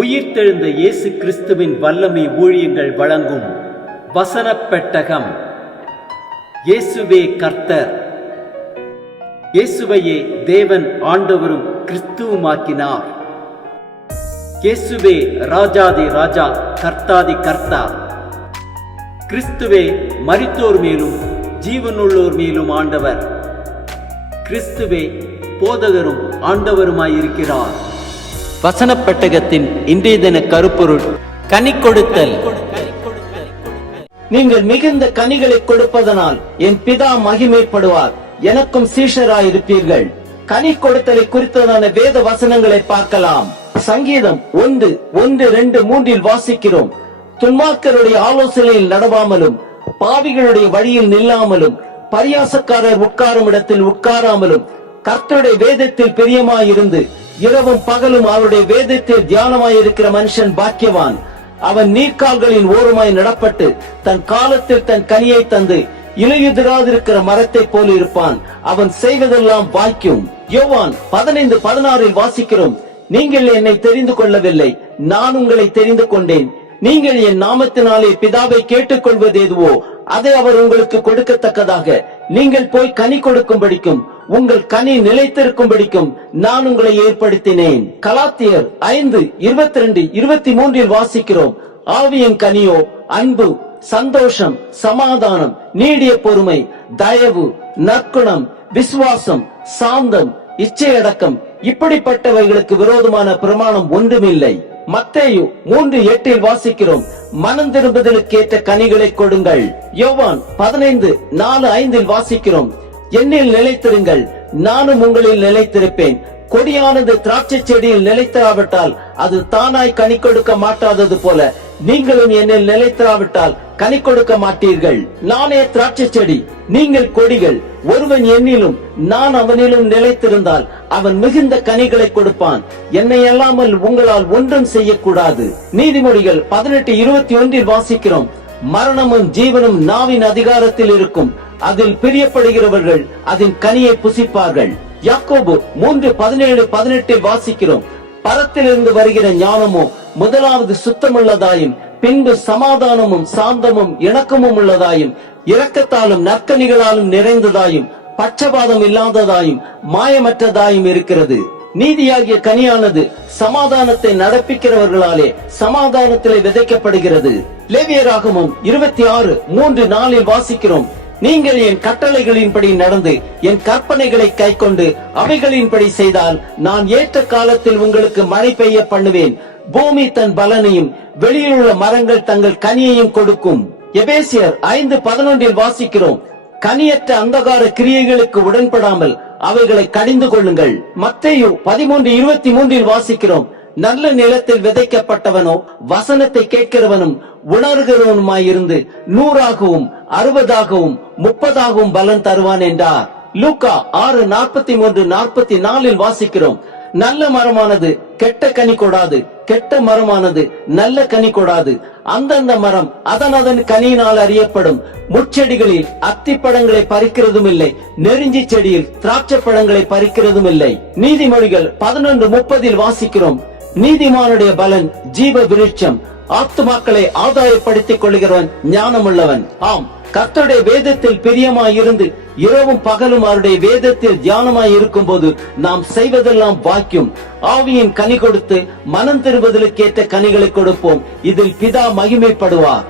உயிர்த்தெழுந்த இயேசு கிறிஸ்துவின் வல்லமை ஊழியங்கள் வழங்கும் வசனப் பெட்டகம். இயேசுவே கர்த்தர். இயேசுவையே தேவன் ஆண்டவரும் கிறிஸ்துவுமாக்கினார். இயேசுவே ராஜாதி ராஜா, கர்த்தாதி கர்த்தா. கிறிஸ்துவே மரித்தோர் மேலும் ஜீவனுள்ளோர் மேலும் ஆண்டவர். கிறிஸ்துவே போதகரும் ஆண்டவருமாயிருக்கிறார். வசனப் பெட்டகத்தின் இன்றைய தின கருப்பொருள் கனி கொடுத்தல். நீங்கள் மிகுந்த கனிகளை கொடுப்பதனால் என் பிதா மகிமைப்படுவார், எனக்கும் சீஷராயிருப்பீர்கள். கனி கொடுத்தலை குறித்ததான வேத வசனங்களை பார்க்கலாம். சங்கீதம் 1:1-2-3 வாசிக்கிறோம். துன்மார்க்கருடைய ஆலோசனையில் நடவாமலும், பாவிகளுடைய வழியில் நில்லாமலும், பரியாசக்காரர் உட்காரும் இடத்தில் உட்காராமலும், கர்த்தருடைய வேதத்தில் பிரியமாயிருந்து இரவும் பகலும் அவருடைய வேதத்தில் தியானமாயிருக்கிற மனுஷன் பாக்கியவான். அவன் நீர்க்கால்களின் ஓரமாய் நடப்பட்டு தன் காலத்தில் தன் கனியை தந்து இலையுதிராதிருக்கிற மரத்தை போல இருப்பான். அவன் செய்வதெல்லாம் வாய்க்கும். யோவான் 15:16 வாசிக்கிறோம். நீங்கள் என்னை தெரிந்து கொள்ளவில்லை, நான் உங்களை தெரிந்து கொண்டேன். நீங்கள் என் நாமத்தினாலே பிதாவை கேட்டுக்கொள்வது எதுவோ அதை அவர் உங்களுக்கு கொடுக்கத்தக்கதாக நீங்கள் போய் கனி கொடுக்கும்படிக்கும் உங்கள் கனி நிலைத்திருக்கும்படிக்கும் நான் உங்களை ஏற்படுத்தினேன். கலாத்தியர் 5:22-23 வாசிக்கிறோம். ஆவியின் கனியோ அன்பு, சந்தோஷம், சமாதானம், நீடிய பொறுமை, தயவு, நற்குணம், விசுவாசம், சாந்தம், இச்சையடக்கம். இப்படிப்பட்டவைகளுக்கு விரோதமான பிரமாணம் ஒன்றுமில்லை. மத்தேயு 3:8 வாசிக்கிறோம். மனம் திரும்புதலுக்கேற்ற கனிகளை கொடுங்கள். யோவான் 15:4-5 வாசிக்கிறோம். என்னில் நிலைத்திருங்கள், நானும் உங்களில் நிலைத்திருப்பேன். கொடியானது திராட்சை செடியில் நிலைத்திராவிட்டால் அது தானாய் கனி கொடுக்க மாட்டாதது போல நீங்களும் என்னில் நிலைத்திராவிட்டால் கனி கொடுக்க மாட்டீர்கள். நானே திராட்சை செடி, நீங்கள் கொடிகள். ஒருவன் என்னிலும் நான் அவனிலும் நிலைத்திருந்தால் அவன் மிகுந்த கனிகளை கொடுப்பான். என்னை அல்லாமல் உங்களால் ஒன்றும் செய்யக்கூடாது. நீதிமொழிகள் 18:21 வாசிக்கிறோம். மரணமும் ஜீவனும் நாவின் அதிகாரத்தில் இருக்கும், அதில் பிரியப்படுகிறவர்கள் அதன் கனியை புசிப்பார்கள். யாக்கோபு 3:17-18 வாசிக்கிறோம். பரத்திலிருந்து வருகிற ஞானமோ முதலாவது சுத்தமுள்ளதாயும், பின்பு சமாதானமும் சாந்தமும் இணக்கமும் உள்ளதாயும், இரக்கத்தாலும் நற்கனிகளாலும் நிறைந்ததாயும், பட்சபாதம் இல்லாததாயும், மாயமற்றதாயும் இருக்கிறது. நீதியாகிய கனியானது சமாதானத்தை நடப்பிக்கிறவர்களாலே சமாதானத்திலே விதைக்கப்படுகிறது. லேவியராகமம் 26:3-4 வாசிக்கிறோம். நீங்கள் என் கட்டளைகளின்படி நடந்து என் கற்பனைகளை கைக்கொண்டு அவைகளின்படி செய்தால் நான் ஏற்ற காலத்தில் உங்களுக்கு மழை பெய்ய பண்ணுவேன். பூமி தன் பலனையும் வெளியில் உள்ள மரங்கள் தங்கள் கனியையும் கொடுக்கும். எபேசியர் 5:11 வாசிக்கிறோம். கனியற்ற அந்தகார கிரியைகளுக்கு உடன்படாமல் அவைகளை கடிந்து கொள்ளுங்கள். மத்தேயு 13:23 வாசிக்கிறோம். நல்ல நிலத்தில் விதைக்கப்பட்டவனோ வசனத்தை கேட்கிறவனும் உணர்கிறவனுமாயிருந்து 100ஆகவும் 60ஆகவும் 30ஆகவும் பலன் தருவான் என்றார். லூக்கா 6:43-44 வாசிக்கிறோம். நல்ல மரமானது கெட்ட கனி கொடாது, கெட்ட மரமானது நல்ல கனி கொடாது. அந்தந்த மரம் அதன் கனியினால் அறியப்படும். முட்செடிகளில் அத்திப்பழங்களை பறிக்கிறதும் இல்லை, நெருஞ்சி செடியில் திராட்சை பழங்களை பறிக்கிறதும் இல்லை. நீதிமொழிகள் 11:30 வாசிக்கிறோம். நீதிமானுடைய பலன் ஜீவ விருட்சம், ஆத்துமாக்களை ஆதாயப்படுத்திக் கொள்கிறவன் ஞானமுள்ளவன். ஆம், கர்த்தருடைய வேதத்தில் பிரியமாயிருந்து இரவும் பகலும் அவருடைய வேதத்தில் தியானமாய் இருக்கும் போது நாம் செய்வதெல்லாம் வாக்கியம். ஆவியின் கனி கொடுத்து மனம் திரும்புதலுக்கேற்ற கனிகளை கொடுப்போம். இதில் பிதா மகிமைப்படுவார்.